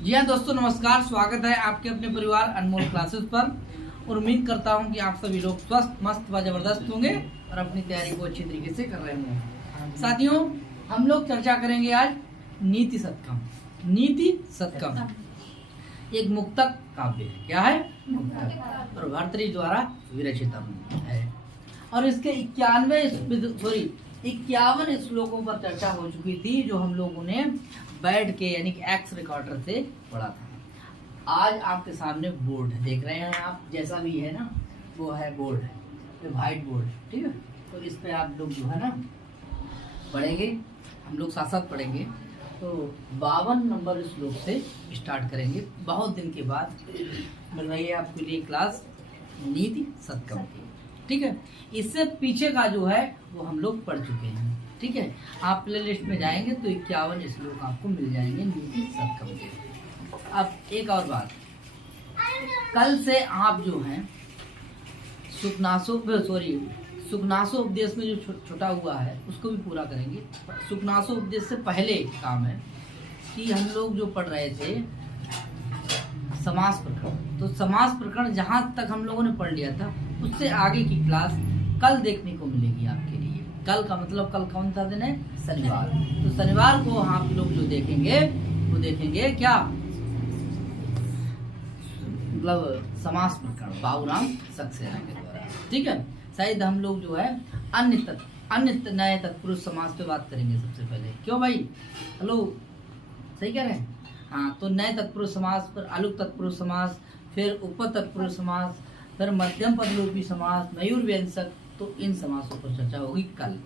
जी हाँ दोस्तों, नमस्कार। स्वागत है आपके अपने परिवार अनमोल क्लासेस पर। और उम्मीद करता हूँ कि आप सभी लोग स्वस्थ, मस्त व जबरदस्त होंगे और अपनी तैयारी को अच्छी तरीके से कर रहे होंगे। साथियों, हम लोग चर्चा करेंगे आज नीति सतकम। नीति सतकम एक मुक्तक काव्य है। क्या है? मुक्तक। और भर्तृहरि द्वारा विरचित है। और इसके 51 श्लोकों पर चर्चा हो चुकी थी, जो हम लोगों ने बैठ के यानी कि एक्स रिकॉर्डर से पढ़ा था। आज आपके सामने बोर्ड है, देख रहे हैं आप, जैसा भी है ना वो है बोर्ड है, ये व्हाइट बोर्ड है, ठीक है। तो इस पे आप लोग जो है ना पढ़ेंगे, हम लोग साथ साथ पढ़ेंगे। तो 52 नंबर श्लोक से स्टार्ट करेंगे। बहुत दिन के बाद मिल रही है आपके लिए क्लास नीति सतकम की, ठीक है। इससे पीछे का जो है वो हम लोग पढ़ चुके हैं, ठीक है। आप प्ले लिस्ट में जाएंगे तो 51 श्लोक आपको मिल जाएंगे नीति सतकम के। अब एक और बात, कल से आप जो हैं सुखनासो उपदेश में जो छुटा हुआ है उसको भी पूरा करेंगे। सुखनासो उपदेश से पहले काम है कि हम लोग जो पढ़ रहे थे समास प्रकरण, तो समास प्रकरण जहाँ तक हम लोगों ने पढ़ लिया था उससे आगे की क्लास कल देखने को मिलेगी आपके लिए। कल का मतलब कल कौन सा दिन है? शनिवार। तो शनिवार को आप लोग जो देखेंगे वो देखेंगे क्या, मतलब समास प्रकरण बाबूराम सक्सेना के द्वारा, ठीक है। शायद हम लोग जो है अन्य नए तत्पुरुष समास पे बात करेंगे सबसे पहले। क्यों भाई? हेलो, सही कह रहे हैं? हाँ, तो नए तत्पुरुष समास पर अलुक तत्पुरुष समास, फिर उप तत्पुरुष समास, फिर मध्यम पदलोपी समास, मयूर व्यंजक, तो इन समासों पर चर्चा होगी कल।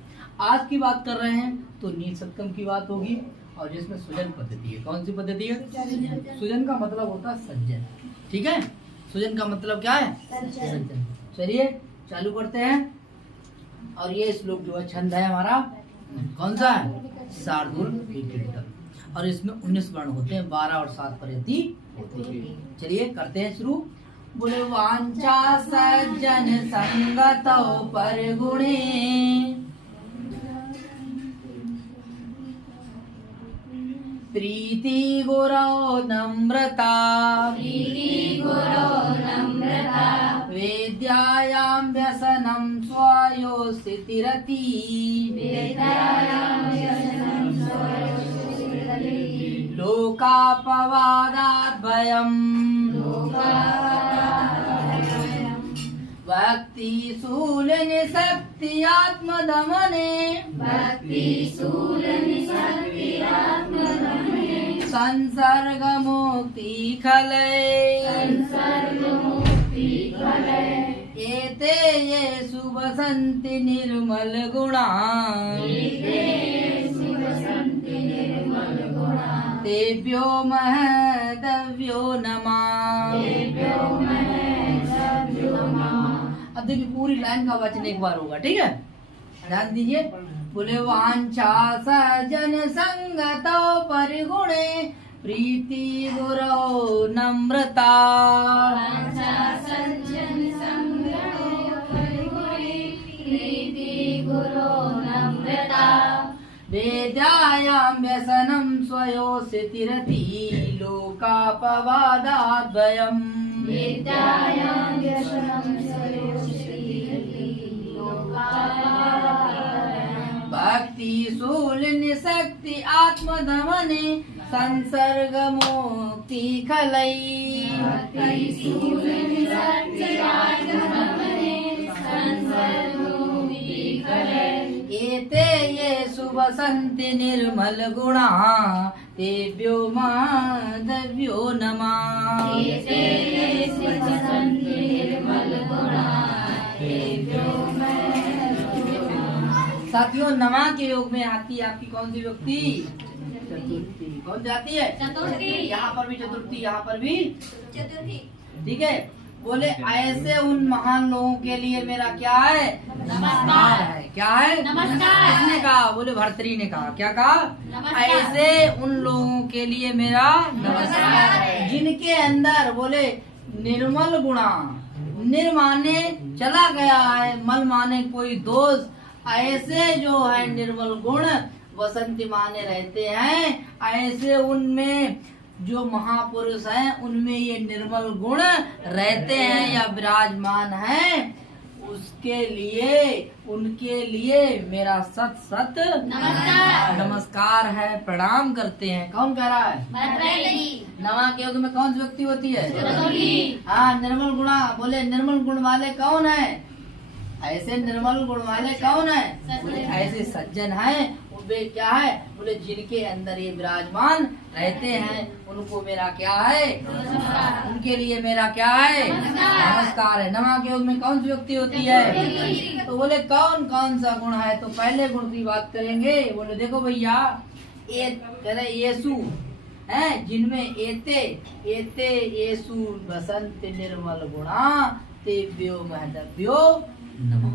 आज की बात कर रहे हैं तो नीति सतकम की बात होगी, और जिसमें सुजन पद्धति है। कौन सी पद्धति है? सुजन का मतलब होता है सज्जन, ठीक है। सुजन का मतलब क्या है? सज्जन। चलिए चालू करते हैं। और ये श्लोक जो है छंद है हमारा कौन सा है? शार्दूल विकीर्तन। और इसमें 19 वर्ण होते हैं, 12 और 7 प्रयति होती है। चलिए करते हैं शुरू। बोले वांछा सज्जन संगतो पर गुणे, प्रीति गुरौ नम्रता, वेद्यायां व्यसनं स्वायोस्थितिरति, लोकापवादात् भयम्, भक्ति शूलन शक्ति आत्मदमने, संसर्ग मुक्ति खलय, एते ये शुभ संति निर्मल गुणा, तेभ्यो महदव्यो नमः। अब देखिए पूरी लाइन का वचन एक बार होगा, ठीक है, ध्यान दीजिए। बोले वांछा सज्जन संगतो परिगुणे, प्रीति गुरौ नम्रता, वेद्यायां व्यसनं स्वयोस्थितिरति, लोकापवादात् भयम्, भक्ति शूलन शक्ति आत्मदमने, संसर्ग मुक्ति खलय, एते ये शुभ संति निर्मल गुणा, तेभ्यो माधव्यो नमः। साथियों, नमा के योग में आती है आपकी कौन सी व्यक्ति? चतुर्थी। कौन जाती है? चतुर्थी। यहाँ पर भी चतुर्थी, यहाँ पर भी चतुर्थी, ठीक है। बोले ऐसे उन महान लोगों के लिए मेरा क्या है? नमस्कार है। क्या है? नमस्कार। किसने कहा? बोले भर्तृहरि ने कहा। क्या कहा? ऐसे उन लोगों के लिए मेरा नमस्कार है, जिनके अंदर बोले निर्मल गुणा, निर्माने चला गया है, मल माने कोई दोष, ऐसे जो है निर्मल गुण वसंती माने रहते हैं, ऐसे उनमें जो महापुरुष हैं उनमें ये निर्मल गुण रहते हैं या विराजमान हैं, उसके लिए उनके लिए मेरा सत सत नमस्कार है, प्रणाम करते हैं। कौन कह रहा है? नवा के युग में कौन सी व्यक्ति होती है? हाँ, निर्मल गुणा। बोले निर्मल गुण वाले कौन है? ऐसे निर्मल गुण वाले कौन है? ऐसे सज्जन हैं। वे क्या है? बोले जिनके अंदर ये विराजमान रहते हैं, उनको मेरा क्या है? उनके लिए मेरा क्या है? नमस्कार है। नमा के युग में कौन सी व्यक्ति होती है? तो बोले कौन कौन सा गुण है? तो पहले गुण की बात करेंगे। बोले देखो भैया, येसु है, जिनमें एते एते येसु बसंत निर्मल गुणा तेभ्यो महदभ्यो नमः।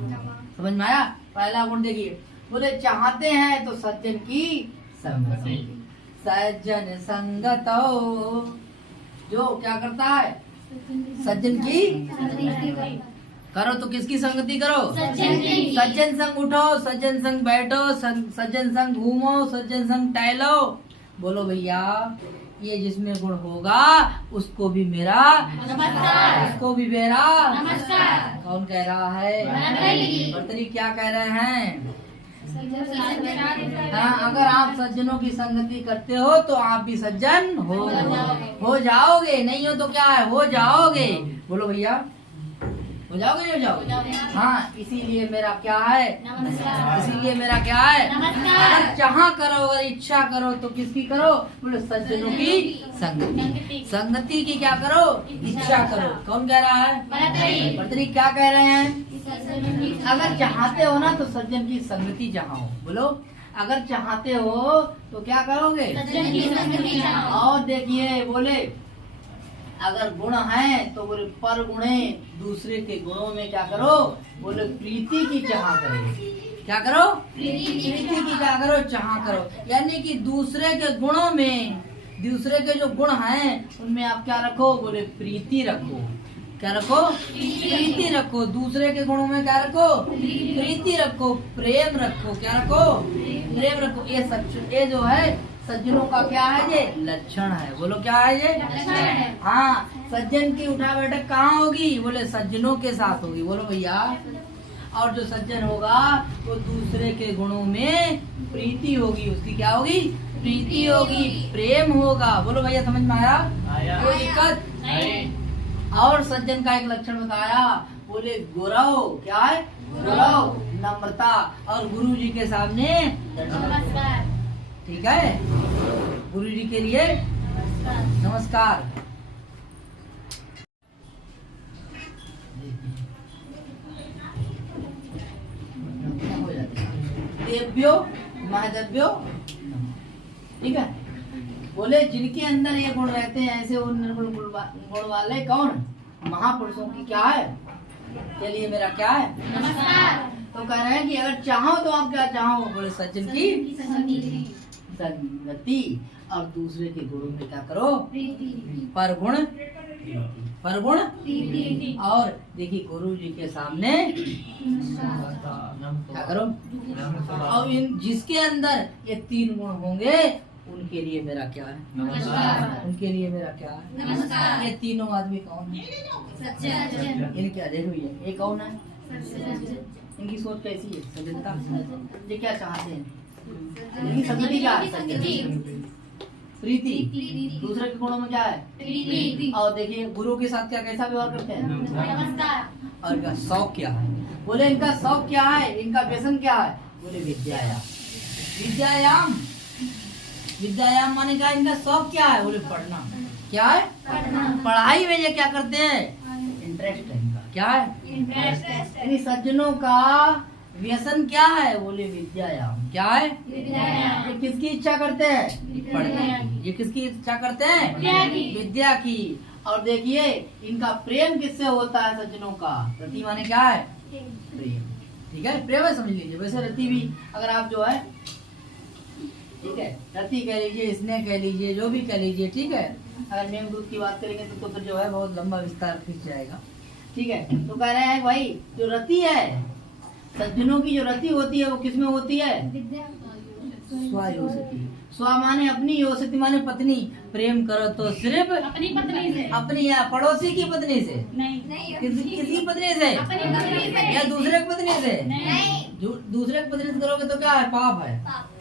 समझ में आया? पहला गुण देखिए, बोले चाहते हैं तो सज्जन की संगति। सज्जन संगतो, जो क्या करता है? सज्जन की करो। तो किसकी संगति करो? सज्जन संग उठो, सज्जन संग बैठो, सज्जन संग घूमो, सज्जन संग टहलो। बोलो भैया, ये जिसमें गुण होगा उसको भी मेरा नमस्कार, उसको भी मेरा नमस्कार। कौन कह रहा है? भर्तृहरि क्या कह रहे हैं? हाँ, अगर आप सज्जनों की संगति करते हो तो आप भी सज्जन हो जाओगे। नहीं हो तो क्या है? हो जाओगे। बोलो भैया, हो जाओगे? हो जाओगे। हाँ, इसीलिए मेरा क्या है? इसीलिए मेरा क्या है? अगर चाह करो, अगर इच्छा करो तो किसकी करो? बोले सज्जनों की संगति। संगति की क्या करो? इच्छा करो। कौन कह रहा है? भर्तृहरि क्या कह रहे हैं? अगर चाहते हो ना तो सज्जन की संगति चाहो। बोलो, अगर चाहते हो तो क्या करोगे? सज्जन की संगति चाहो। और देखिए, बोले अगर गुण है तो बोले पर गुणे, दूसरे के गुणों में क्या करो? बोले प्रीति की चाह करो। क्या करो? प्रीति की क्या करो? चाह करो। यानी कि दूसरे के गुणों में, दूसरे के जो गुण हैं उनमें आप क्या रखो? बोले प्रीति रखो। क्या रखो? प्रीति रखो। दूसरे के गुणों में क्या रखो? प्रीति रखो, प्रेम रखो। क्या रखो? प्रेम रखो। ये जो है सज्जनों का क्या है? ये लक्षण है। बोलो क्या है ये? हाँ, सज्जन की उठा बैठक कहाँ होगी? बोले सज्जनों के साथ होगी। बोलो भैया, और जो सज्जन होगा वो दूसरे के गुणों में प्रीति होगी। उसकी क्या होगी? प्रीति होगी, प्रेम होगा। बोलो भैया, समझ में आया? कोई दिक्कत? और सज्जन का एक लक्षण बताया। बोले गौरव। क्या है? गौरव, नम्रता, और गुरु जी के सामने नमस्कार। ठीक है, गुरु जी के लिए नमस्कार। देव्यो महदव्यो। ठीक है, बोले जिनके अंदर ये गुण रहते हैं, ऐसे उन निर्मल गुण वाले कौन? महापुरुषों की क्या है? के लिए मेरा क्या है? नमस्कार। तो कह रहे हैं कि अगर चाहो तो आप क्या चाहो? बोले सज्जन की संगति, और दूसरे के गुणों में क्या करो? पर गुण, पर गुण। और देखिए गुरु जी के सामने क्या करो? और इन जिसके अंदर ये तीन गुण होंगे उनके लिए मेरा क्या है? नमस्कार। उनके लिए मेरा क्या है? नमस्कार। ये तीनों आदमी कौन है? इनके देखो ये कौन है? इनकी सोच कैसी है? सज्जनता। ये क्या चाहते हैं? इनकी संगति क्या है? प्रीति। दूसरे के गुणों में क्या है? प्रीति। और देखिए गुरु के साथ क्या कैसा व्यवहार करते हैं? नमस्कार। और इनका शौक क्या है? बोले इनका शौक क्या है? इनका व्यसन क्या है? बोले विद्यायाम। विद्यायाम, विद्यायाम माने क्या? इनका शौक क्या है? बोले पढ़ना। क्या है? पढ़ना। पढ़ाई में ये क्या करते हैं? इंटरेस्ट है इनका। क्या है? इंटरेस्ट। इन सज्जनों का व्यसन क्या है? बोले विद्यायाम। क्या है? विद्यायाम। ये किसकी इच्छा करते हैं? पढ़ने की। ये किसकी इच्छा करते हैं? विद्या की। और देखिए इनका प्रेम किससे होता है? सज्जनों का। रति माने क्या है? प्रेम। ठीक है, प्रेम है, समझ लीजिए। वैसे रति भी अगर आप जो है, ठीक है, रति कह लीजिए, स्नेह कह लीजिए, जो भी कह लीजिए, ठीक है। अगर मेघदूत की बात करेंगे तो फिर जो है बहुत लंबा विस्तार खींच जाएगा। ठीक है, तो कह रहे हैं भाई जो रति है, सज्जनों की जो रति होती है वो किसमें होती है? स्वायोसती। स्वा माने अपनी, यो सती माने पत्नी। प्रेम करो तो सिर्फ अपनी पत्नी से, अपनी या पड़ोसी की पत्नी से, नहीं किसी पत्नी से अपनी पत्नी से, या दूसरे की पत्नी से। नहीं दूसरे की पत्नी से करोगे तो क्या है? पाप है।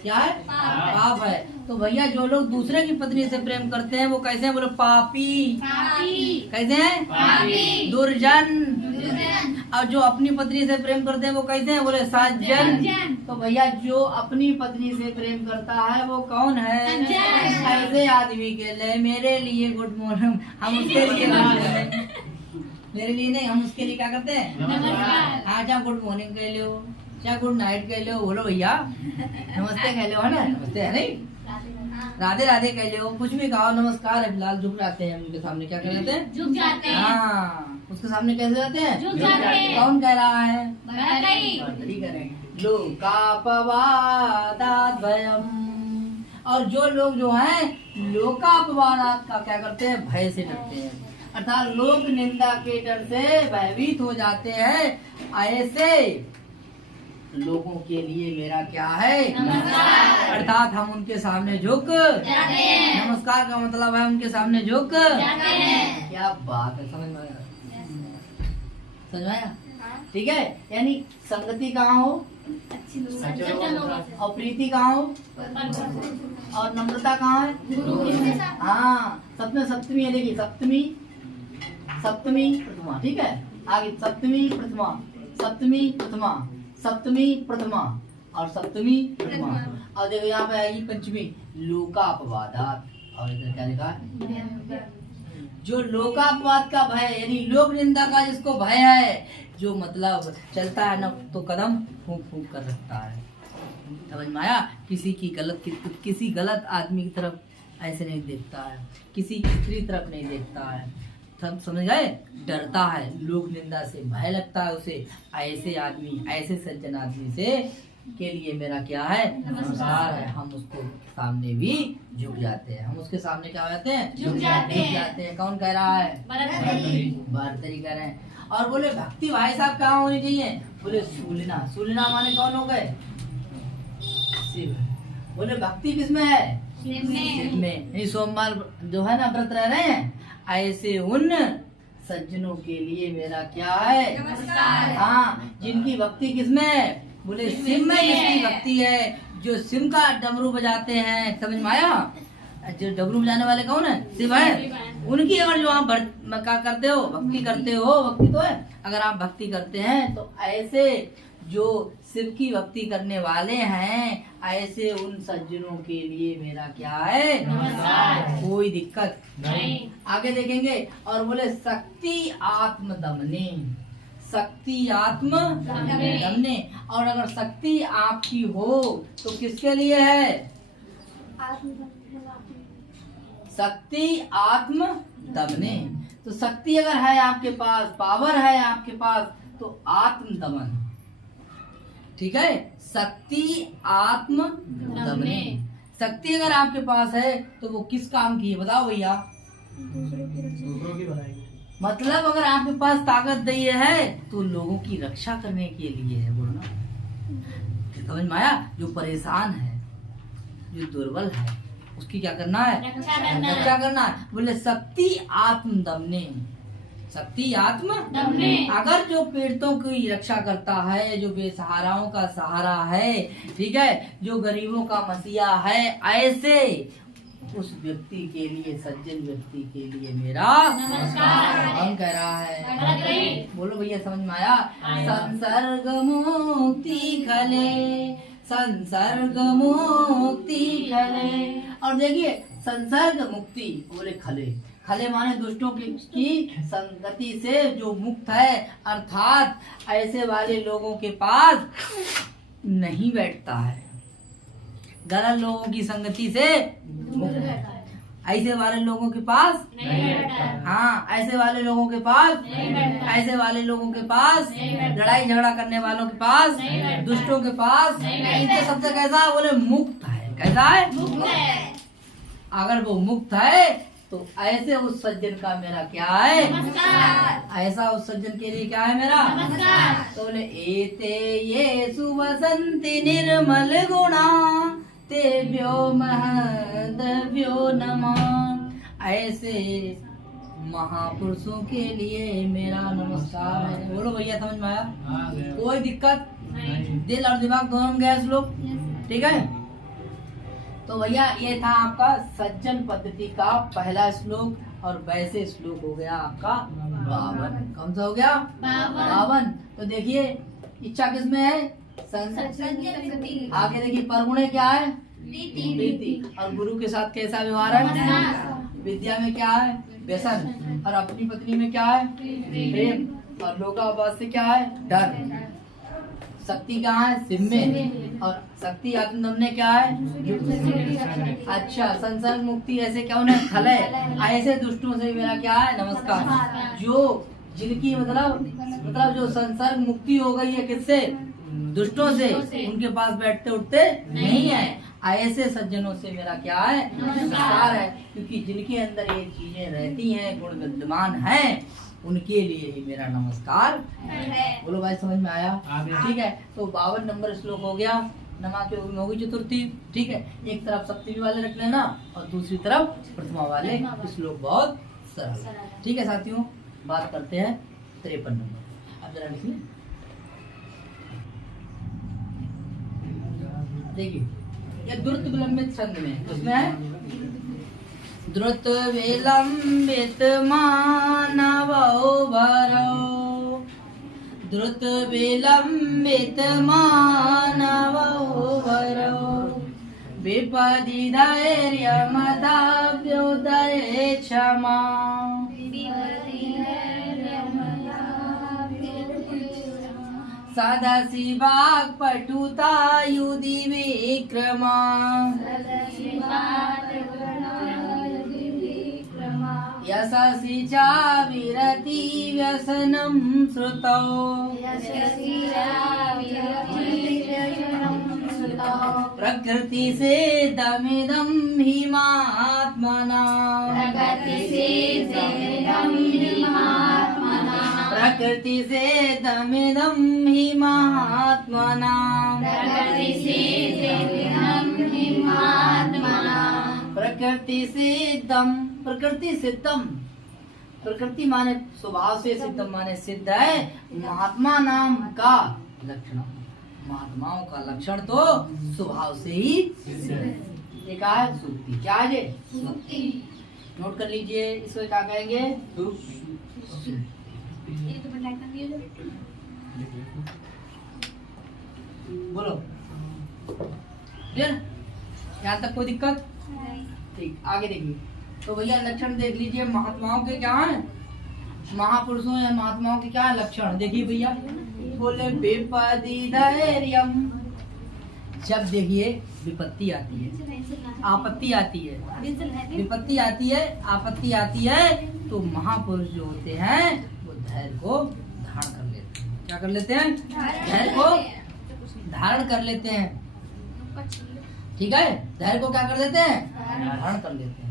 क्या है? पाप है। तो भैया जो लोग दूसरे की पत्नी से प्रेम करते हैं वो कैसे हैं? बोलो पापी। पापी, कैसे हैं? पापी, दुर्जन। दुर्जन, और जो अपनी पत्नी से प्रेम करते हैं वो कैसे हैं? बोले सज्जन। सज्जन। तो भैया जो अपनी पत्नी से प्रेम करता है वो कौन है? सज्जन। ऐसे आदमी के लिए मेरे लिए गुड मॉर्निंग, हम उसके लिए मेरे लिए नहीं, हम उसके लिए क्या करते हैं? नमस्कार। हाँ, चाहे गुड मॉर्निंग कह लो, चाहे गुड नाइट कह लो, बोलो भैया नमस्ते कह लो, है ना? नमस्ते है नहीं, राधे राधे कह लो, कुछ भी कहो, नमस्कार है। फिलहाल झुक जाते हैं उनके सामने, क्या कर लेते हैं? झुक जाते हैं, हाँ, उसके सामने कैसे जाते हैं? झुक जाते हैं। कौन कह रहा है? भर्तरी, भर्तरी कह रहे हैं। लोकापवादात् भयम्। और जो लोग जो हैं लोकापवादात् का क्या करते हैं? भय से डरते हैं, अर्थात लोक निंदा के डर से भयभीत हो जाते हैं। ऐसे लोगों के लिए मेरा क्या है? नमस्कार। अर्थात हम उनके सामने झुक जाते हैं, नमस्कार का मतलब है उनके सामने झुक जाते हैं। क्या बात है, समझ में आया? समझ में आया? ठीक है, यानी संगति कहाँ हो और प्रीति कहाँ हो और नम्रता कहाँ है? हाँ, सप्तमी सप्तमी है, देखिए सप्तमी सप्तमी प्रथमा, ठीक है, आगे सप्तमी प्रथमा, सप्तमी प्रथमा, सप्तमी प्रथमा और सप्तमी प्रथमा। और देखो यहाँ पे आएगी पंचमी लोकापवादात्। और इधर क्या लिखा है? जो लोकापवाद का भय, यानी लोक निंदा का जिसको भय है, जो मतलब चलता है ना तो कदम फूंक फूंक कर रखता है। समझ में आया? किसी गलत आदमी की तरफ ऐसे नहीं देखता है, किसी स्त्री तरफ नहीं देखता है, सब समझ गए? डरता है, लोक निंदा से भय लगता है उसे। ऐसे आदमी, ऐसे सज्जन आदमी से के लिए मेरा क्या है? नमस्कार है। हम उसको सामने भी झुक जाते हैं, हम उसके सामने क्या हो जाते हैं? झुक जाते हैं। कौन कह रहा है? भर्तरी कह रहे हैं। और बोले भक्ति भाई साहब कहाँ होनी चाहिए? बोले सूलना। सूलना माने कौन हो गए? शिव। बोले भक्ति किसमें है? शिव में। नहीं, सोमवार जो है ना व्रत रह रहे हैं, ऐसे उन सज्जनों के लिए मेरा क्या है? नमस्कार। हाँ, जिनकी भक्ति किसमें है? बोले शिव में जिसकी भक्ति है, जो शिव का डमरू बजाते हैं। समझ में आया? जो डमरू बजाने वाले कौन है? शिव है। उनकी अगर जो आप क्या करते हो? भक्ति करते हो, भक्ति तो है, अगर आप भक्ति करते हैं तो ऐसे जो शिव की भक्ति करने वाले हैं, ऐसे उन सज्जनों के लिए मेरा क्या है? नमस्कार। कोई दिक्कत नहीं। आगे देखेंगे। और बोले शक्ति आत्म दमने, शक्ति आत्म दमने। और अगर शक्ति आपकी हो तो किसके लिए है? शक्ति आत्म दमने। तो शक्ति अगर है आपके पास, पावर है आपके पास, तो आत्म दमन, ठीक है? शक्ति आत्म दमने। शक्ति अगर आपके पास है तो वो किस काम की है? बताओ भैया। दूसरों की भलाई। मतलब अगर आपके पास ताकत नहीं है तो लोगों की रक्षा करने के लिए है, बोलना समझ में आया? जो परेशान है, जो दुर्बल है, उसकी क्या करना है? रक्षा करना है। बोले शक्ति आत्म दमने, शक्ति आत्म दमने। अगर जो पीड़ितों की रक्षा करता है, जो बेसहाराओं का सहारा है, ठीक है, जो गरीबों का मसीहा है, ऐसे उस व्यक्ति के लिए, सज्जन व्यक्ति के लिए मेरा नमस्कार। कौन कह रहा है? भर्तरी। बोलो भैया, समझ में आया? आया। संसर्ग मुक्ति खले, संसर्ग मुक्ति खले। और देखिए संसर्ग मुक्ति, बोले खले, खले माने दुष्टों की संगति से जो मुक्त है, अर्थात ऐसे वाले लोगों के पास नहीं बैठता है, गलत लोगों की संगति से मुक्त है। ऐसे वाले लोगों के पास नहीं बैठता। हाँ, ऐसे वाले लोगों के पास नहीं बैठता। ऐसे वाले लोगों के पास नहीं बैठता। लड़ाई झगड़ा करने वालों के पास, नहीं बैठता। दुष्टों के पास, नहीं बैठता। इनके सबसे कैसा? बोले मुक्त है। कैसा है? मुक्त है। अगर वो मुक्त है तो ऐसे उस सज्जन का मेरा क्या है? नमस्कार। ऐसा उस सज्जन के लिए क्या है मेरा? नमस्कार। तो बोले एते ये सुवसंति निर्मल गुणा, तेभ्यो महद्भ्यो नमः। ऐसे महापुरुषों के लिए मेरा नमस्कार है। बोलो भैया, समझ में आया? कोई दिक्कत? दिल और दिमाग दोनों में गया श्लोक? ठीक है। तो भैया ये था आपका सज्जन पद्धति का पहला श्लोक और वैसे श्लोक हो गया आपका 52। कौन सा हो गया? 52। तो देखिए इच्छा किसमें है? आगे देखिए परगुणे क्या है? प्रीति। और गुरु के साथ कैसा व्यवहार है? विद्या में क्या है? व्यसन। और अपनी पत्नी में क्या है? प्रेम। और लोकावास से क्या है? डर। शक्ति कहाँ है? शिव में। और शक्ति आत्मदम ने क्या है? अच्छा, संसर्ग मुक्ति ऐसे क्या उन्हें फल है। ऐसे दुष्टों से मेरा क्या है? नमस्कार। जो जिनकी मतलब जो संसर्ग मुक्ति हो गई है किससे? दुष्टों से। उनके पास बैठते उठते नहीं है। ऐसे सज्जनों से मेरा क्या है? नमस्कार है। क्योंकि जिनके अंदर ये चीजें रहती हैं, गुण विद्यमान हैं, उनके लिए ही मेरा नमस्कार है। बोलो भाई, समझ में आया? ठीक है। तो 52 नंबर श्लोक हो गया। नमा के योग में होगी चतुर्थी। ठीक है। एक तरफ सप्तमी वाले रख लेना और दूसरी तरफ प्रथमा वाले। श्लोक बहुत सरल। ठीक है साथियों, बात करते हैं 53 नंबर। अब जरा लिखिए। देखिए ये द्रुत विलंबित छंद में, उसमें है द्रुत विलंबित मानवो भरो, द्रुत विलंबित मानवो भरो, विपदि धैर्यमदाभ्युदये क्षमा, सदसि वाक्पटुता युधि विक्रमा, यशसि च विरति व्यसनं श्रुतौ, प्रकृति से दमिदं हि महात्मना, प्रकृति से दमिदं हि महात्मना, प्रकृति सिद्धम, प्रकृति सिद्धम, प्रकृति माने स्वभाव से, सिद्धम माने सिद्ध है, महात्मा नाम का लक्षण। महात्माओं का लक्षण तो स्वभाव से ही ये कहा है सुक्ति। क्या है ये? सुक्ति। नोट कर लीजिए, इसको क्या कहेंगे? बोलो क्लियर? यहाँ तक कोई दिक्कत? ठीक, आगे देखिए। तो भैया लक्षण देख लीजिए महात्माओं के क्या है, महापुरुषों या महात्माओं के क्या है लक्षण। देखिए भैया, बोले विपदि धैर्यम। जब देखिए विपत्ति आती है, आपत्ति आती है, विपत्ति आती है, आपत्ति आती है, तो महापुरुष जो होते हैं वो धैर्य को धारण कर लेते हैं। क्या कर लेते हैं? धैर्य को धारण कर लेते हैं। ठीक है, धैर्य को क्या कर लेते हैं? धारण कर लेते हैं।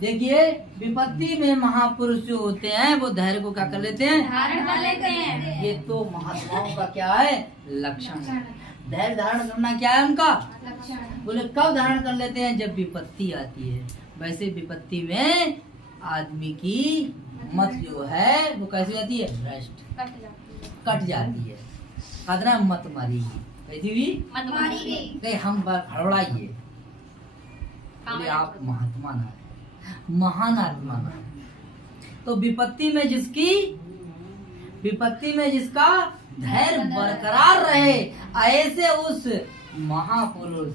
देखिए विपत्ति में महापुरुष जो होते हैं वो धैर्य को क्या कर लेते हैं? धारण कर लेते हैं। ये तो महात्माओं का क्या है? लक्षण है। धैर्य धारण करना क्या है उनका? बोले कब धारण कर लेते हैं? जब विपत्ति आती है। वैसे विपत्ति में आदमी की मत जो है वो कैसी जाती है? भ्रष्ट, कट जाती है। कदना मत मारिए, कैसी भी मत मारिए, कहीं हम हड़बड़ाइए। बोले आप महात्मा ना, महान आत्मा ना। तो विपत्ति में जिसका धैर्य बरकरार रहे, ऐसे उस महापुरुष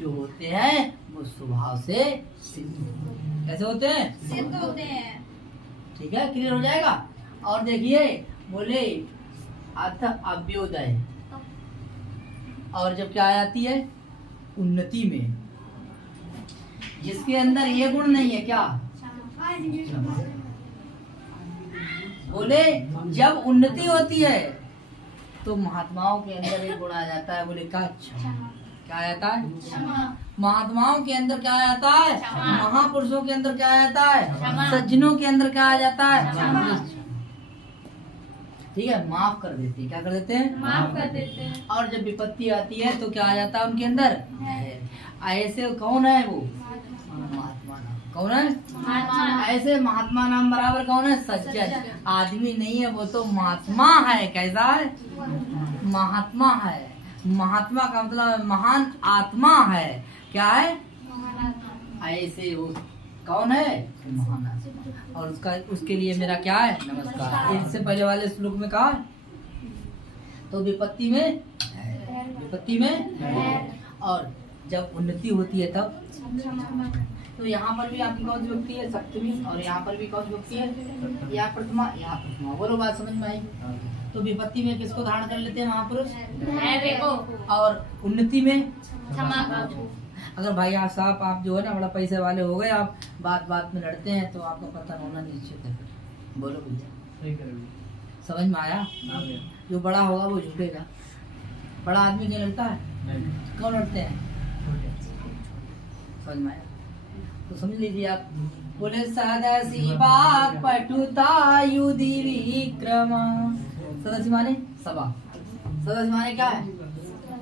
जो होते हैं वो स्वभाव से सिद्ध कैसे होते हैं? सिद्ध होते हैं। ठीक है, क्लियर हो जाएगा। और देखिए बोले अथ अभ्युदय, और जब क्या आती है? उन्नति में, जिसके अंदर ये गुण नहीं है क्या? बोले जब उन्नति होती है तो महात्माओं के अंदर एक गुण आ जाता है। बोले क्या? क्या आ जाता है? महात्माओं के अंदर क्या आ जाता है? महापुरुषों के अंदर क्या आ जाता है? सज्जनों के अंदर क्या आ जाता है? ठीक है, माफ कर देते हैं। क्या कर देते हैं? माफ कर देते हैं। और जब विपत्ति आती है तो क्या आ जाता है उनके अंदर? ऐसे कौन है वो? महात्मा नाम। कौन है? महात्मा। ऐसे महात्मा नाम बराबर कौन है? सज्जन। आदमी नहीं है, वो तो महात्मा है। कैसा है? महात्मा है। महात्मा का मतलब महान आत्मा है। क्या है? ऐसे वो कौन है? महान आत्मा। और उसके लिए मेरा क्या है? नमस्कार। इससे पहले वाले श्लोक में कहा तो विपत्ति में और जब उन्नति होती है तब। तो यहाँ पर भी आपकी कौन सी विभक्ति है? सप्तमी। और यहाँ पर भी कौन सी विभक्ति है? यहाँ प्रथमा, यहाँ प्रथमा। बोलो, बात समझ में आई? तो विपत्ति में किसको धारण कर लेते हैं? महापुरुष। और उन्नति में अगर भाई आप साहब आप जो है ना बड़ा पैसे वाले हो गए, आप बात बात में लड़ते हैं तो आपका पतन होना निश्चित है। बोलो भैया, समझ में आया? जो बड़ा होगा वो झुकेगा। बड़ा आदमी क्यों लड़ता है? कौन लड़ते हैं? समझ में आया? तो समझ लीजिए आप। बोले सदसी बाग पटुता युधि विक्रम। सदस्य माने सभा। सदस्य माने क्या है?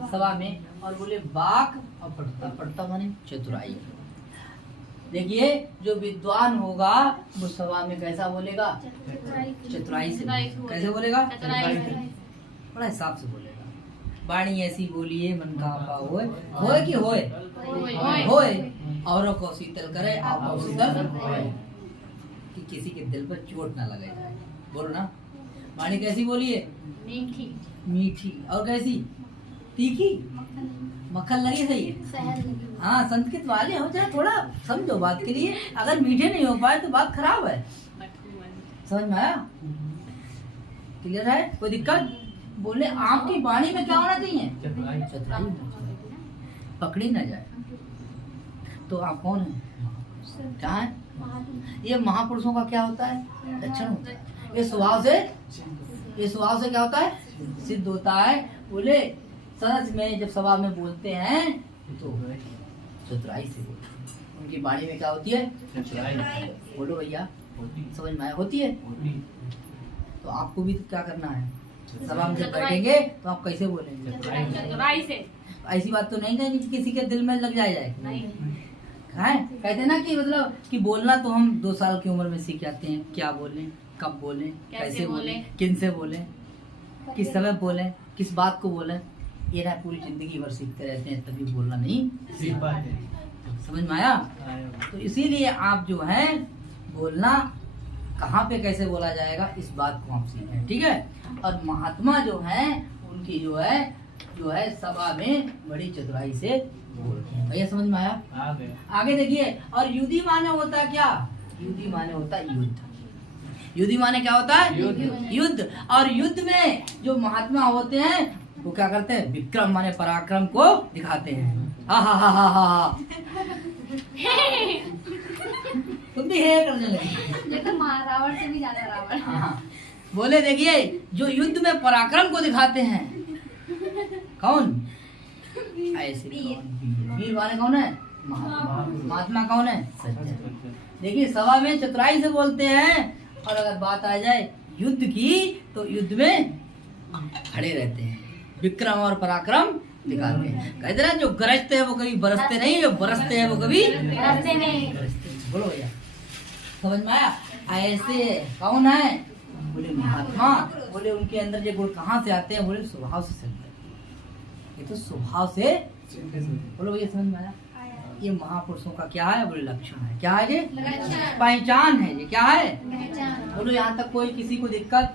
सभा में। और बोले बाक और पटुता। पटुता माने चतुराई। देखिए, जो विद्वान होगा वो सभा में कैसा बोलेगा? चतुराई से। कैसे बोलेगा? बड़ा हिसाब से बोलेगा। वाणी ऐसी बोलिए मन का आपा होए। होए कि होए? होए। औरों को शीतल करे, आपको शीतल होए। कि किसी के दिल पर चोट ना लगे जाए। बोलो ना। वाणी कैसी बोलिए? मीठी। और कैसी? तीखी। मक्खन लगी सही है। हाँ, संस्कृत वाले हो जाए थोड़ा समझो बात के लिए। अगर मीठे नहीं हो पाए तो बात खराब है। समझ में आया? क्लियर है? कोई दिक्कत? बोले आपकी वाणी में क्या होना चाहिए? चतुराई। पकड़ी ना जाए। तो आप कौन है? क्या है? ये महापुरुषों का क्या होता है? लक्षण होता है। ये स्वभाव से क्या होता है? सिद्ध होता है। बोले सदस्य में जब सभा में बोलते हैं तो चतुराई से बोलते हैं। उनकी वाणी में क्या होती है? बोलो भैया, समझ में आया? होती है। तो आपको भी तो क्या करना है? सभा में जब बैठेंगे तो आप कैसे बोलेंगे? चतुराई से। ऐसी बात तो नहीं कहेंगे कि किसी के दिल में लग जाए। कहते हैं ना कि मतलब कि बोलना तो हम 2 साल की उम्र में सीख जाते हैं। क्या बोलें, कब बोलें, कैसे बोलें, किन से बोलें, किस समय बोलें, किस बात को बोलें। ये ना पूरी जिंदगी भर सीखते रहते हैं, तभी बोलना नहीं सीख पाते। समझ में आया? तो इसीलिए आप जो है बोलना कहाँ पे कैसे बोला जाएगा इस बात को आप सीखें। ठीक है? और महात्मा जो है उनकी जो है सभा में बड़ी चतुराई से बोलते हैं। भैया समझ में आया? आगे देखिए। और युद्धि माने होता क्या? युद्धि माने होता युद्ध। युद्धि माने क्या होता है? युद्ध। और युद्ध में जो महात्मा होते हैं वो क्या करते हैं? विक्रम माने पराक्रम को दिखाते हैं। हा हा हा हा हा। तुम भी हे करने लगे। ये तो रावण से भी ज्यादा रावण। हाँ। बोले देखिए, जो युद्ध में पराक्रम को दिखाते हैं कौन? ऐसे वीर वाले कौन है? महात्मा कौन है? सज्जन। देखिए, सभा में चतुराई से बोलते हैं। और अगर बात आ जाए युद्ध की तो युद्ध में खड़े रहते हैं, विक्रम और पराक्रम दिखाते हैं। कहते ना, जो गरजते हैं वो कभी बरसते नहीं, जो बरसते हैं वो कभी बरसते नहीं। बोलो भैया, समझ में आया? ऐसे कौन है? बोले महात्मा। बोले उनके अंदर ये गुण कहाँ से आते हैं? बोले स्वभाव से चलते हैं। ये तो स्वभाव से। बोलो भैया, समझ में आया? ये महापुरुषों का क्या है? बोले लक्षण है। क्या है ये? पहचान है। ये क्या है? बोलो यहाँ तक कोई किसी को दिक्कत?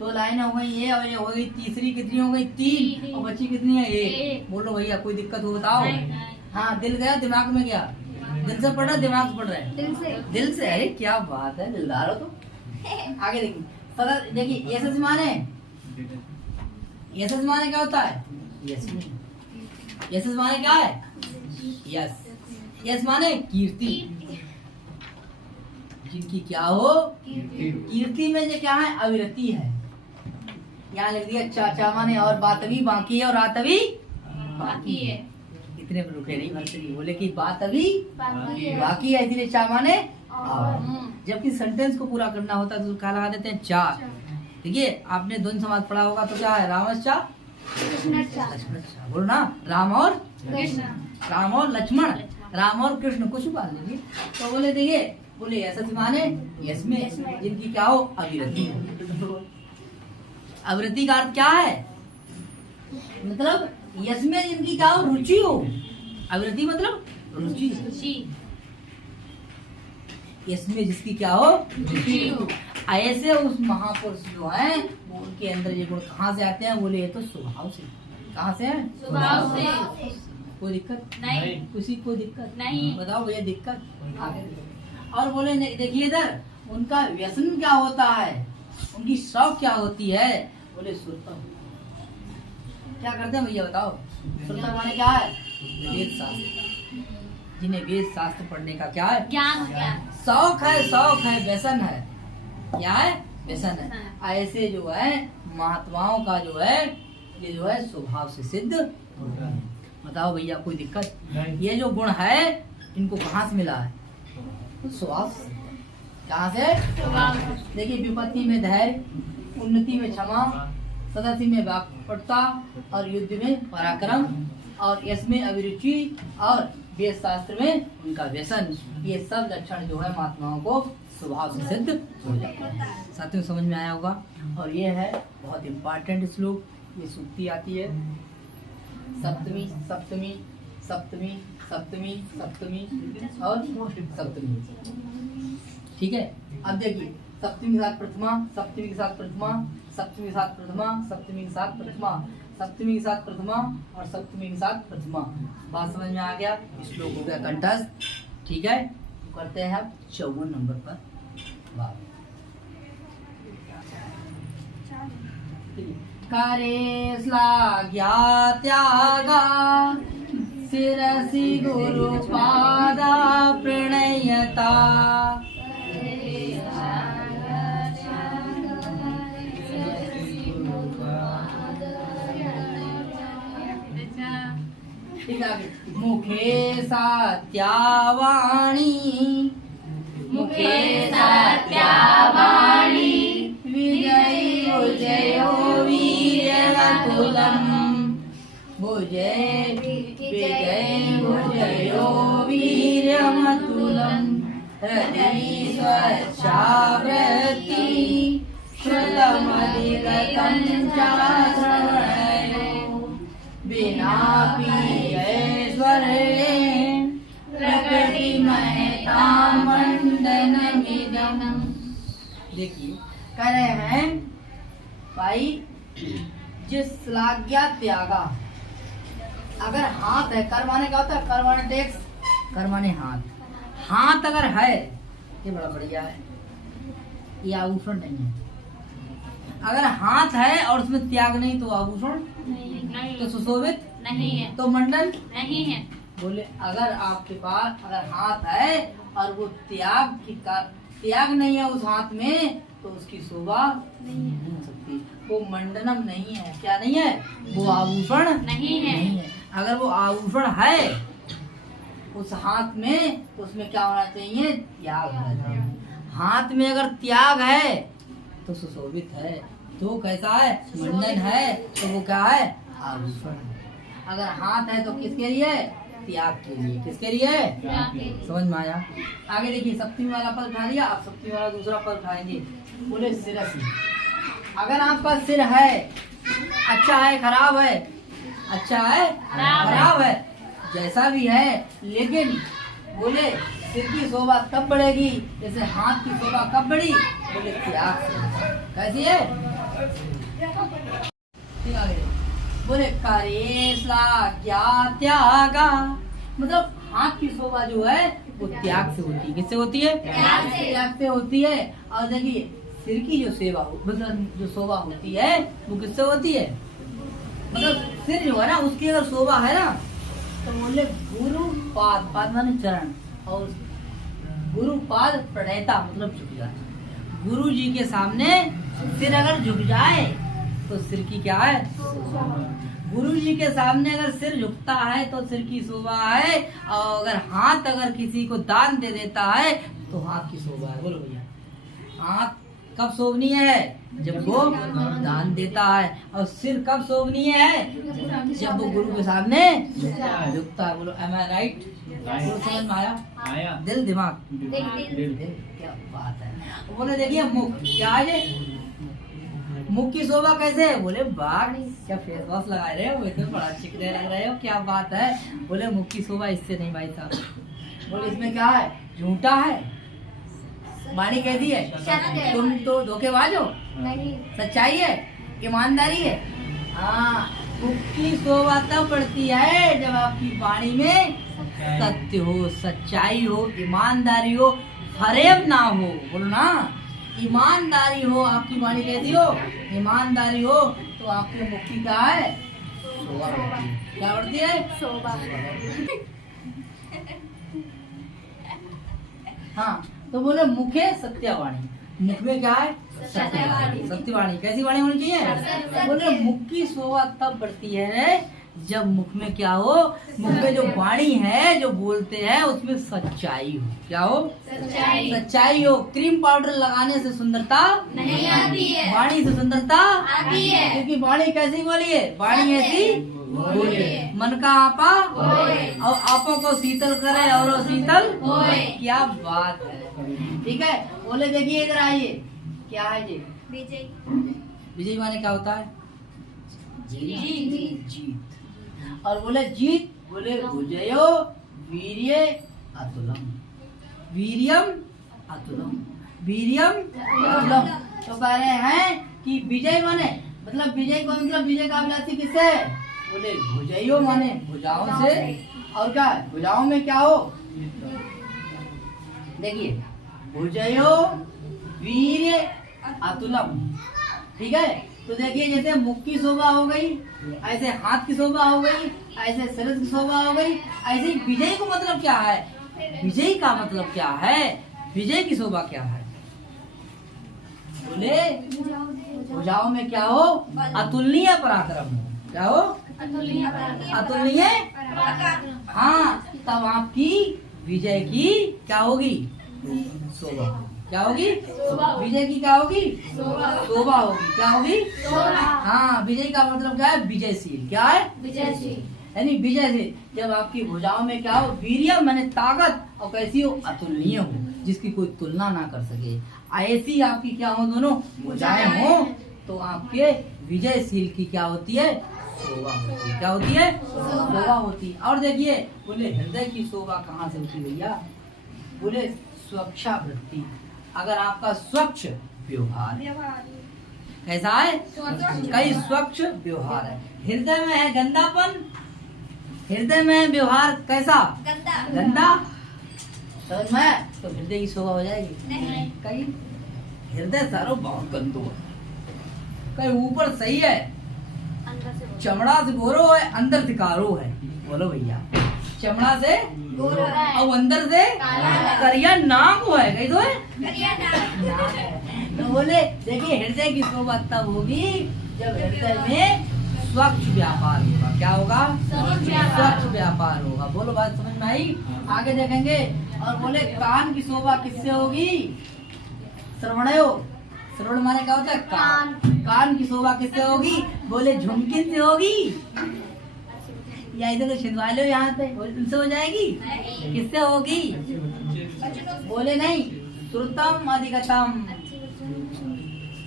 2 लाइनें हो गई, ये और ये हो गई, तीसरी कितनी हो गई? 3। और बची कितनी है? 1। बोलो भैया, कोई दिक्कत हो बताओ। हाँ, दिल गया दिमाग में गया? दिल से पढ़ रहा दिमाग से पढ़ रहा है? दिल से। अरे क्या बात है, दिलदार हो तो। आगे देखिए, सदस्य देखिए, यशस माने क्या होता है? यशस माने क्या है? यश। यश माने कीर्ति। जिनकी क्या हो? कीर्ति में जो क्या है? अविरति है। यहाँ लिख दिया चाचा माने और बात अभी बाकी है और रात अभी बाकी है। इतने में रुके नहीं, भरते नहीं बोले कि बात अभी बाकी है, इसलिए चा माने और। जबकि सेंटेंस को पूरा करना होता है तो क्या लगा देते हैं? चार। देखिए आपने द्वंद्व समास पढ़ा होगा तो क्या है, रामश्चा कृष्णच्चा लक्ष्मणश्चा, बोलो ना, राम और कृष्ण राम और लक्ष्मण, राम और कृष्ण कुछ बात नहीं। तो बोले देखिए, बोले ऐसा माने यस्में जिनकी क्या हो, अविरति हो। अविरति का अर्थ क्या है, मतलब यस्में जिनकी क्या हो, रुचि हो। अविरति मतलब रुचि, जी इसमें जिसकी क्या हो, रुचि हो। ऐसे उस महापुरुष जो है वो उनके अंदर ये गुण कहाँ से आते हैं, बोले ये तो स्वभाव से। कहाँ से है, स्वभाव से। कोई दिक्कत नहीं किसी को दिक्कत नहीं। बताओ भैया दिक्कत। और बोले देखिए इधर उनका व्यसन क्या होता है, उनकी शौक क्या होती है, बोले सुरता। क्या करते हैं भैया बताओ, सुरता माने क्या है, वेद शास्त्र। जिन्हें वेद शास्त्र पढ़ने का क्या है, ज्ञान ज्ञान शौक है, शौक है, व्यसन है, क्या है, व्यसन है। ऐसे जो है महात्माओं का जो है ये जो है स्वभाव से सिद्ध होता है। बताओ भैया कोई दिक्कत, ये जो गुण है इनको कहाँ से मिला है, तो स्वभाव से। कहाँ से, स्वभाव देखिए विपत्ति में धैर्य, उन्नति में क्षमा, सदस्य में वाक्पटुता और युद्ध में पराक्रम, और यश में अभिरुचि, और वेद शास्त्र में उनका व्यसन, ये सब लक्षण जो है महात्माओं को स्वभाव से सिद्ध हो जाता है। साथियों समझ में आया होगा। और ये है बहुत इम्पोर्टेंट श्लोक, ये सूक्ति आती है सप्तमी सप्तमी सप्तमी सप्तमी सप्तमी और सप्तमी। ठीक है, अब देखिए सप्तमी के साथ प्रथमा, सप्तमी के साथ प्रथमा, सप्तमी के साथ प्रथमा, सप्तमी के साथ प्रथमा, सप्तमी के साथ प्रथमा और सप्तमी के साथ प्रथमा। बात समझ में आ गया, श्लोक हो गया कंठस्थ। ठीक है, तो करते हैं अब 54 नंबर पर बात। करे श्लाघ्या त्यागा शिरसि गुरुपादा प्रणयता। मुखे सत्यावाणी, मुखे सत्यावाणी, विजयी विजयो वीर्यमतुलम्, विजय विजयो वीर्यमतुलम्, हृदि स्वच्छावृत्ति श्रुतमधिगतं च श्रवणयो, विनापि ऐश्वर्येण प्रकृतिमयतां वन्दनमिदम्। देखिए कह रहे हैं भाई, जिस श्लाघ्या त्यागा, अगर हाथ है, कर माने क्या होता है, कर माने टेक्स, कर माने हाथ, हाथ अगर है ये बड़ा बढ़िया है, ये आभूषण नहीं है। अगर हाथ है और उसमें त्याग नहीं तो आभूषण नहीं तो सुशोभित नहीं है, तो मंडल नहीं है। बोले अगर आपके पास अगर हाथ है और वो त्याग नहीं है उस हाथ में, तो उसकी शोभा नहीं हो सकती, वो मंडनम नहीं है। क्या नहीं है, वो आभूषण नहीं है। अगर वो आभूषण है उस हाथ में, तो उसमें क्या होना चाहिए, त्याग होना चाहिए। हाथ में अगर त्याग है तो सुशोभित है, तो कैसा है, मंडन है, तो वो क्या है, आभूषण है। अगर हाथ है तो किसके लिए, त्याग के लिए, किसके लिए, समझ में आया। आगे देखिए सप्तमी वाला पद उठा लिया, अब सप्तमी वाला दूसरा पद उठाएंगे। बोले शिरसी, अगर आपका सिर है, अच्छा है खराब है, अच्छा है खराब है, जैसा भी है, लेकिन बोले सिर की शोभा तब बढ़ेगी, जैसे हाथ की शोभा कब बढ़ी, बोले त्याग से। कैसी है, ठीक है। बोले करे श्लाघ्या त्यागा, मतलब हाथ की शोभा जो है वो त्याग से होती है। किससे होती है, त्याग से होती है। और देखिए सिर की जो सेवा मतलब जो शोभा होती है वो किससे होती है, मतलब सिर जो है ना उसकी अगर शोभा है ना, तो बोले गुरु पाद, पाद माने चरण, और गुरु पाद प्रणेता मतलब झुक जाए। गुरु जी के सामने सिर अगर झुक जाए तो सिर की क्या है, गुरु जी के सामने अगर सिर झुकता है तो सिर की शोभा है, और अगर हाथ अगर किसी को दान दे देता है तो हाथ की शोभा है। बोलो भैया, हाथ कब शोभनीय है? जब वो दान देता है। और सिर कब शोभनीय है? जब वो गुरु के सामने झुकता है। बोलो एम आई राइट? बोलो समझ में आया? आया। दिल दिमाग दिल। क्या बात है। बोले देखिए मुख क्या है? मुख की शोभा कैसे है? बोले बाग क्या फेस वॉश लगा रहे हो, इतने बड़ा चिकने लग रहे हो, क्या बात है। बोले मुख की शोभा इससे नहीं भाई साहब। बोले इसमें क्या है? झूठा है। वाणी कैसी है? तुम तो धोखेबाज हो। नहीं। सच्चाई है, ईमानदारी है। हाँ, मुख की शोभा तब बढ़ती है जब आपकी वाणी में सत्य हो, सच्चाई हो, ईमानदारी हो, फरेब ना हो। बोलो ना, ईमानदारी हो। आपकी वाणी कैसी हो? ईमानदारी हो तो आपके मुख की क्या है? शोभा बढ़ती है। क्या बढ़ती है? शोभा। हाँ, तो बोले मुखे सत्यवाणी। मुख में क्या है? सत्यवाणी। सत्यवाणी। कैसी वाणी होनी चाहिए? बोले मुख की शोभा तब बढ़ती है जब मुख में क्या हो? मुख में जो वाणी है, जो बोलते हैं, उसमें सच्चाई हो। क्या हो? सच्चाई। सच्चाई हो। क्रीम पाउडर लगाने से सुंदरता नहीं आती है। वाणी से सुंदरता आती है। क्योंकि वाणी कैसी बोली है? वाणी ऐसी बोली है। मन का आपा और आपो को शीतल करे और शीतल होए। क्या बात है। ठीक है। बोले देखिए इधर आइए, क्या है ये? विजय। विजय माने क्या होता है? जीत। जीत। और बोले जीत, बोले विजयो वीर्य अतुलम। वीर्यम अतुलम। वीर्यम अतुलम। तो कह रहे हैं कि विजय माने मतलब विजय को मतलब विजय का अभिलाषी किससे? बोले भुजयो माने भुजाओं से। और क्या है? भुजाओं में क्या हो? देखिए भुजयो वीर्य अतुलम। ठीक है। तो देखिए जैसे मुख की शोभा हो गई, ऐसे हाथ की शोभा हो गई, ऐसे शरीर की शोभा हो गई, ऐसे ही विजय को मतलब क्या है? विजय का मतलब क्या है? विजय की शोभा क्या है? बोले भुजाओं में क्या हो? अतुलनीय पराक्रम हो। क्या हो? अतुलनीय। हाँ, तब आपकी विजय की क्या होगी? शोभा। क्या होगी? विजय की क्या होगी? शोभा होगी। क्या होगी? हाँ, विजय का मतलब क्या है? विजयशील। क्या है? विजयशील। यानी विजयशील। जब आपकी भुजाओं में क्या हो? वीर्य माने ताकत, और कैसी हो? अतुलनीय हो, जिसकी कोई तुलना ना कर सके। ऐसी आपकी क्या हो? दोनों भुजाएं हो तो आपके विजयशील की क्या होती है? शोभा होती है। क्या होती है? शोभा होती है। और देखिए बोले हृदय की शोभा कहाँ से होती भैया? बोले स्वच्छा वृत्ति। अगर आपका स्वच्छ व्यवहार कैसा है? कई स्वच्छ व्यवहार है। हृदय में है गंदापन, हृदय में व्यवहार कैसा? गंदा। समझ में? तो हृदय की शोभा हो जाएगी नहीं। कहीं हृदय सारो बहुत गंदो है, कहीं ऊपर सही है, चमड़ा से गोरो है, अंदर से कारो है। बोलो भैया, चमड़ा से गोरा है। और अंदर से काला है। करिया नाम है। कहीं तो है करिया नाम। तो बोले देखिए हृदय की शोभा तब होगी जब हृदय में स्वच्छ व्यापार होगा। क्या होगा? स्वच्छ व्यापार होगा। बोलो बात समझ में आई? आगे देखेंगे। और बोले कान की शोभा किससे होगी? श्रवणयो। श्रवण माने क्या होता है? कान। कान की शोभा किससे होगी? बोले झुमकिन से होगी, या इधर तो छिंदवा लो यहाँ पे, उनसे हो जाएगी। किससे होगी? बोले नहीं, श्रुतम अधिगतम।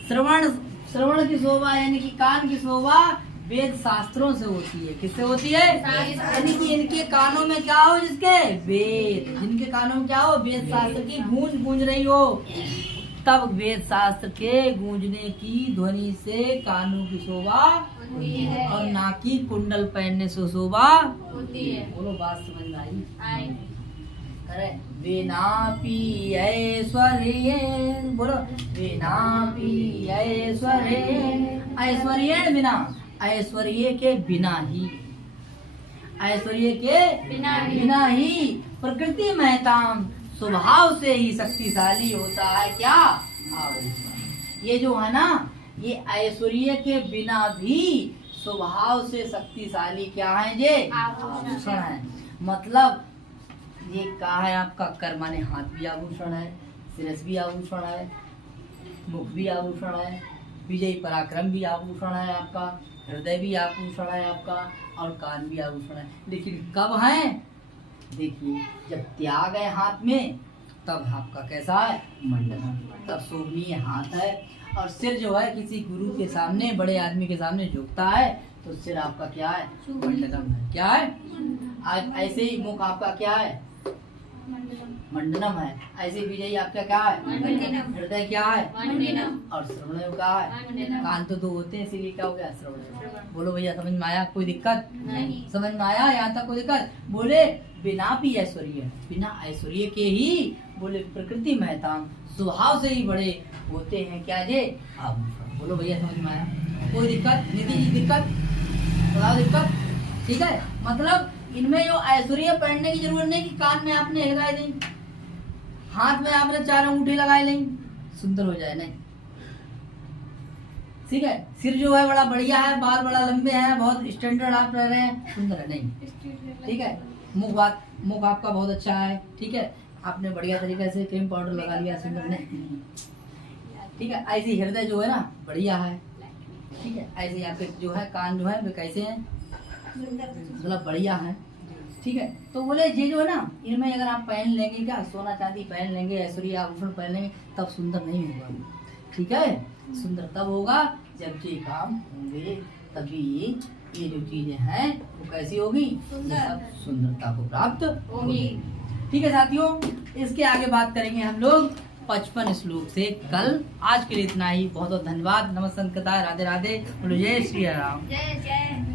श्रवण, श्रवण की शोभा यानी कि कान की शोभा वेद शास्त्रों से होती है। किससे होती है? यानी कि इनके कानों में क्या हो? जिसके वेद, जिनके कानों में क्या हो? वेद शास्त्र की गूंज गूंज रही हो, तब वेद शास्त्र के गूंजने की ध्वनि से कानों की शोभा और नाक की कुंडल पहनने से शोभा होती है। बोलो बात समझ में आई? आई। अरे विनापि ऐश्वर्य, बोलो विनापि ऐश्वर्य, ऐश्वर्य बिना, ऐश्वर्य के बिना ही, ऐश्वर्य के बिना ही प्रकृति महताम, स्वभाव से ही शक्तिशाली होता है। क्या? आभूषण। ये जो है ना, ये ऐश्वर्य के बिना भी स्वभाव से शक्तिशाली क्या है? ये आभूषण है। मतलब ये क्या है? आपका कर माने हाथ भी आभूषण है, शिरस भी आभूषण है, मुख भी आभूषण है, विजयी पराक्रम भी आभूषण है आपका, हृदय भी आभूषण है आपका, और कान भी आभूषण है। लेकिन कब है? देखिए, जब त्याग है हाथ में तब आपका कैसा है? मंडलम। तब शोभनीय हाथ है। और सिर जो है किसी गुरु के सामने, बड़े आदमी के सामने झुकता है तो सिर आपका क्या है? मंडलम है। क्या है? आज ऐसे ही मुख आपका क्या है? मंडनम है। ऐसे विजयी आपका क्या है? मंडनम। हृदय क्या है? मंडनम। और श्रवण क्या है? मंडनम। कान तो दो होते हैं, इसीलिए क्या हो गया? श्रवण। बोलो भैया, समझ में आया? कोई दिक्कत? नहीं। समझ में आया? यहाँ तक कोई दिक्कत? बोले बिना भी ऐश्वर्य, बिना ऐश्वर्य के ही बोले प्रकृति महता स्वभाव से ही बड़े होते हैं क्या जे? आभूषण। बोलो भैया, समझ में आया? कोई दिक्कत? निधि जी दिक्कत? बताओ दिक्कत? ठीक है, मतलब इनमें जो ऐश्वर्य पहनने की जरूरत नहीं कि कान में आपने लगाए नहीं, हाथ में आपने 4 अंगूठे लगाए नहीं, सुंदर हो जाए नहीं। ठीक है, सिर जो है बड़ा बढ़िया है, बाल बड़ा लंबे हैं, बहुत स्टैंडर्ड आप रह रहे हैं, सुंदर है नहीं। ठीक है, मुख आपका बहुत अच्छा है। ठीक है, आपने बढ़िया तरीके से क्रीम पाउडर लगा लिया, सुंदर नहीं। ठीक है, ऐसे हृदय जो है ना बढ़िया है। ठीक है, ऐसे आपके जो है कान जो है वे कैसे हैं? मतलब बढ़िया है। ठीक है, तो बोले ये जो है ना, इनमें अगर आप पहन लेंगे क्या, सोना चांदी पहन लेंगे, ऐश्वर्य आभूषण पहन लेंगे, तब सुंदर नहीं होगा। ठीक है, सुंदर तब होगा जब ये काम होंगे, तभी ये जो चीजें हैं वो कैसी होगी? सुंदरता को प्राप्त होगी। ठीक है साथियों, इसके आगे बात करेंगे हम लोग 55 श्लोक से कल। आज के लिए इतना ही। बहुत बहुत धन्यवाद। नमस्कार, राधे राधे। बोलो जय श्री राम। जय जय।